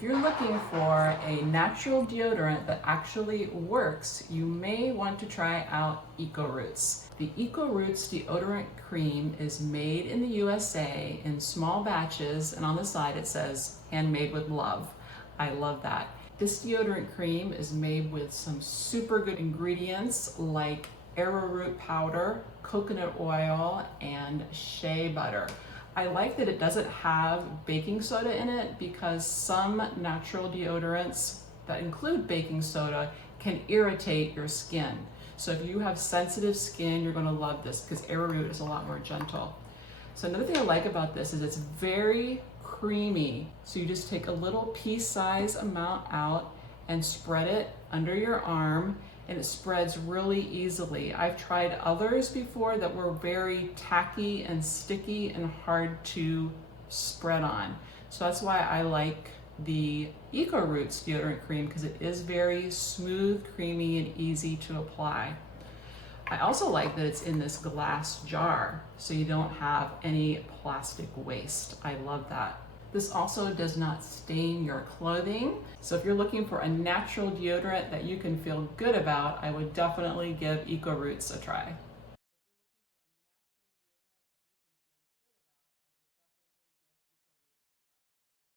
If you're looking for a natural deodorant that actually works, you may want to try out Eco Roots. The Eco Roots Deodorant Cream is made in the USA in small batches, and on the side it says handmade with love. I love that. This deodorant cream is made with some super good ingredients like Arrowroot Powder, coconut oil, and shea butter. I like that it doesn't have baking soda in it because some natural deodorants that include baking soda can irritate your skin. So if you have sensitive skin, you're gonna love this because Arrowroot is a lot more gentle. So another thing I like about this is it's very creamy. So you just take a little pea-size amount out and spread it under your arm, and it spreads really easily. I've tried others before that were very tacky and sticky and hard to spread on. So that's why I like the Eco Roots deodorant cream, because it is very smooth, creamy, and easy to apply. I also like that it's in this glass jar, so you don't have any plastic waste. I love that. This also does not stain your clothing. So if you're looking for a natural deodorant that you can feel good about, I would definitely give Eco Roots a try.